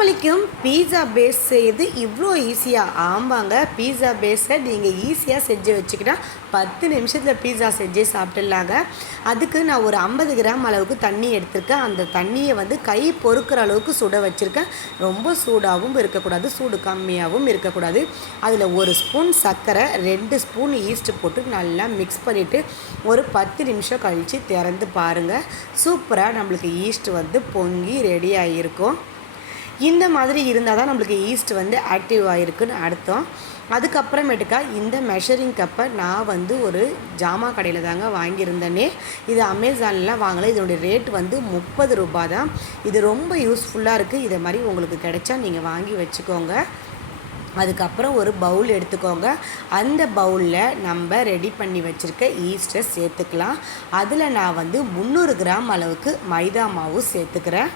அஸ்லாமலிக்கும் pizza base செய்து இவ்வளோ ஈஸியாக ஆமாங்க பீஸா பேஸை நீங்கள் ஈஸியாக செஞ்சு வச்சுக்கிட்டா பத்து நிமிஷத்தில் பீஸா செஞ்சு சாப்பிட்டுடலாங்க. அதுக்கு நான் ஒரு ஐம்பது கிராம் அளவுக்கு தண்ணி எடுத்திருக்கேன். அந்த தண்ணியை வந்து கை பொறுக்கிற அளவுக்கு சுட வச்சுருக்கேன். ரொம்ப சூடாகவும் இருக்கக்கூடாது சூடு கம்மியாகவும் இருக்கக்கூடாது. அதில் ஒரு ஸ்பூன் சர்க்கரை ரெண்டு ஸ்பூன் ஈஸ்ட் போட்டு நல்லா மிக்ஸ் பண்ணிவிட்டு ஒரு பத்து நிமிஷம் கழித்து திறந்து பாருங்கள் சூப்பராக நம்மளுக்கு ஈஸ்ட் வந்து பொங்கி ரெடி ஆகியிருக்கும் இந்த மாதிரி இருந்தால் தான் நம்மளுக்கு ஈஸ்ட் வந்து ஆக்டிவ் ஆகிருக்குன்னு அர்த்தம். அதுக்கப்புறமேட்டுக்கா இந்த மெஷரிங் கப்பை நான் வந்து ஒரு ஜாமா கடையில் தாங்க வாங்கியிருந்தேனே. இது அமேசானில் வாங்கலை. இதனுடைய ரேட் வந்து முப்பது ரூபா தான். இது ரொம்ப யூஸ்ஃபுல்லாக இருக்குது இதை மாதிரி உங்களுக்கு கிடைச்சா நீங்கள் வாங்கி வச்சுக்கோங்க. அதுக்கப்புறம் ஒரு பவுல் எடுத்துக்கோங்க. அந்த பவுலில் நம்ம ரெடி பண்ணி வச்சுருக்க ஈஸ்ட்டை சேர்த்துக்கலாம். அதில் நான் வந்து முந்நூறு கிராம் அளவுக்கு மைதா மாவு சேர்த்துக்கிறேன்.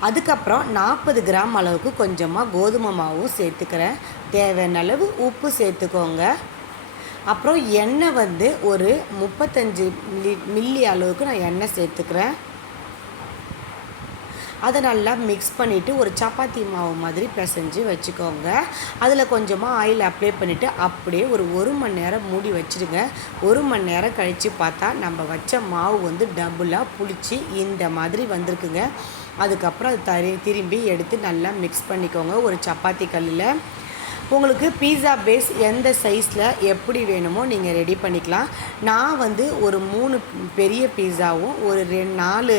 அதுக்கப்புறம் நாற்பது கிராம் அளவுக்கு கொஞ்சமாக கோதுமை மாவும் சேர்த்துக்கிறேன். தேவையான அளவு உப்பு சேர்த்துக்கோங்க. அப்புறம் எண்ணெய் வந்து ஒரு முப்பத்தஞ்சு மில்லி மில்லி அளவுக்கு நான் எண்ணெய் சேர்த்துக்கிறேன். அதை நல்லா மிக்ஸ் பண்ணிவிட்டு ஒரு சப்பாத்தி மாவு மாதிரி பிசைஞ்சு வச்சுக்கோங்க. அதில் கொஞ்சமாக ஆயில் அப்ளை பண்ணிவிட்டு அப்படியே ஒரு ஒரு மணி நேரம் மூடி வச்சுடுங்க ஒரு மணி நேரம் கழித்து பார்த்தா நம்ம வச்ச மாவு வந்து டபுளாக புளிச்சு இந்த மாதிரி வந்திருக்குங்க. அதுக்கப்புறம் அது தரி திரும்பி எடுத்து நல்லா மிக்ஸ் பண்ணிக்கோங்க ஒரு சப்பாத்தி கல்லில். உங்களுக்கு பீஸா பேஸ் எந்த சைஸில் எப்படி வேணுமோ நீங்கள் ரெடி பண்ணிக்கலாம். நான் வந்து ஒரு மூணு பெரிய பீஸாவும் ஒரு ரெண்டு நாலு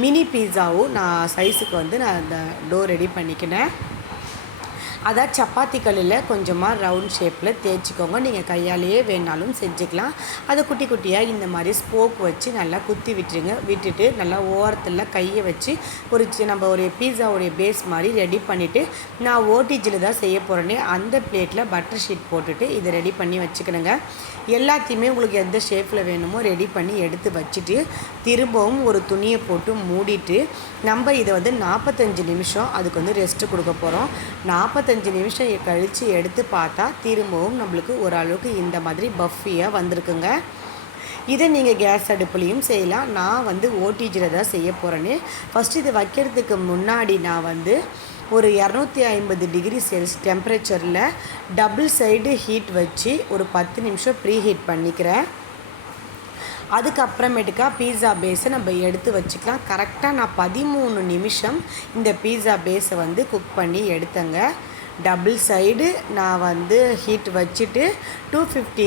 மினி பீஸாவும் நான் சைஸுக்கு வந்து நான் அந்த டோ ரெடி பண்ணிக்கினேன். அதான் சப்பாத்தி கல்லில் கொஞ்சமாக ரவுண்ட் ஷேப்பில் தேய்ச்சிக்கோங்க. நீங்கள் கையாலேயே வேணாலும் செஞ்சுக்கலாம். அதை குட்டி குட்டியாக இந்த மாதிரி ஸ்போக் வச்சு நல்லா குத்தி விட்டுருங்க. விட்டுட்டு நல்லா ஓரத்தில் கையை வச்சு ஒரு நம்ம ஒரு பீஸாவுடைய பேஸ் மாதிரி ரெடி பண்ணிவிட்டு நான் ஓடிஜியில் தான் செய்ய போகிறேனே அந்த பிளேட்டில் பட்டர் ஷீட் போட்டுட்டு இதை ரெடி பண்ணி வச்சுக்கணுங்க. எல்லாத்தையுமே உங்களுக்கு எந்த ஷேப்பில் வேணுமோ ரெடி பண்ணி எடுத்து வச்சுட்டு திரும்பவும் ஒரு துணியை போட்டு மூடிட்டு நம்ம இதை வந்து நாற்பத்தஞ்சு நிமிஷம் அதுக்கு வந்து ரெஸ்ட்டு கொடுக்க போகிறோம் நாற்பத்தஞ்சு இருபத்தஞ்சி நிமிஷம் கழித்து எடுத்து பார்த்தா திரும்பவும் நம்மளுக்கு ஓரளவுக்கு இந்த மாதிரி பஃபியாக வந்திருக்குங்க. இதை நீங்கள் கேஸ் அடுப்புலேயும் செய்யலாம். நான் வந்து ஓடிஜியில் தான் செய்ய போகிறேன்னு ஃபஸ்ட்டு இது வைக்கிறதுக்கு முன்னாடி நான் வந்து ஒரு இரநூத்தி ஐம்பது டிகிரி செல்ஸ் டெம்பரேச்சரில் டபுள் சைடு ஹீட் வச்சு ஒரு பத்து நிமிஷம் ப்ரீ ஹீட் பண்ணிக்கிறேன். அதுக்கப்புறமேட்டுக்கா பீஸா பேஸை நம்ம எடுத்து வச்சுக்கலாம். கரெக்டாக நான் பதிமூணு நிமிஷம் இந்த பீஸா பேஸை வந்து குக் பண்ணி எடுத்தேங்க. டபுள் சைடு நான் வந்து ஹீட் வச்சுட்டு டூ ஃபிஃப்டி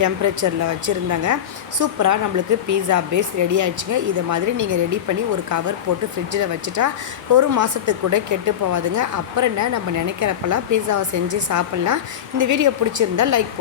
டெம்பரேச்சரில் வச்சுருந்தேங்க. சூப்பராக நம்மளுக்கு பீஸா பேஸ் ரெடி ஆயிடுச்சுங்க. இதை மாதிரி நீங்கள் ரெடி பண்ணி ஒரு கவர் போட்டு ஃப்ரிட்ஜில் வச்சுட்டா ஒரு மாதத்துக்கு கூட கெட்டு போகாதுங்க. அப்புறம் என்ன நம்ம நினைக்கிறப்பெல்லாம் பீஸாவை செஞ்சு சாப்பிட்லாம். இந்த வீடியோ பிடிச்சிருந்தா லைக் போ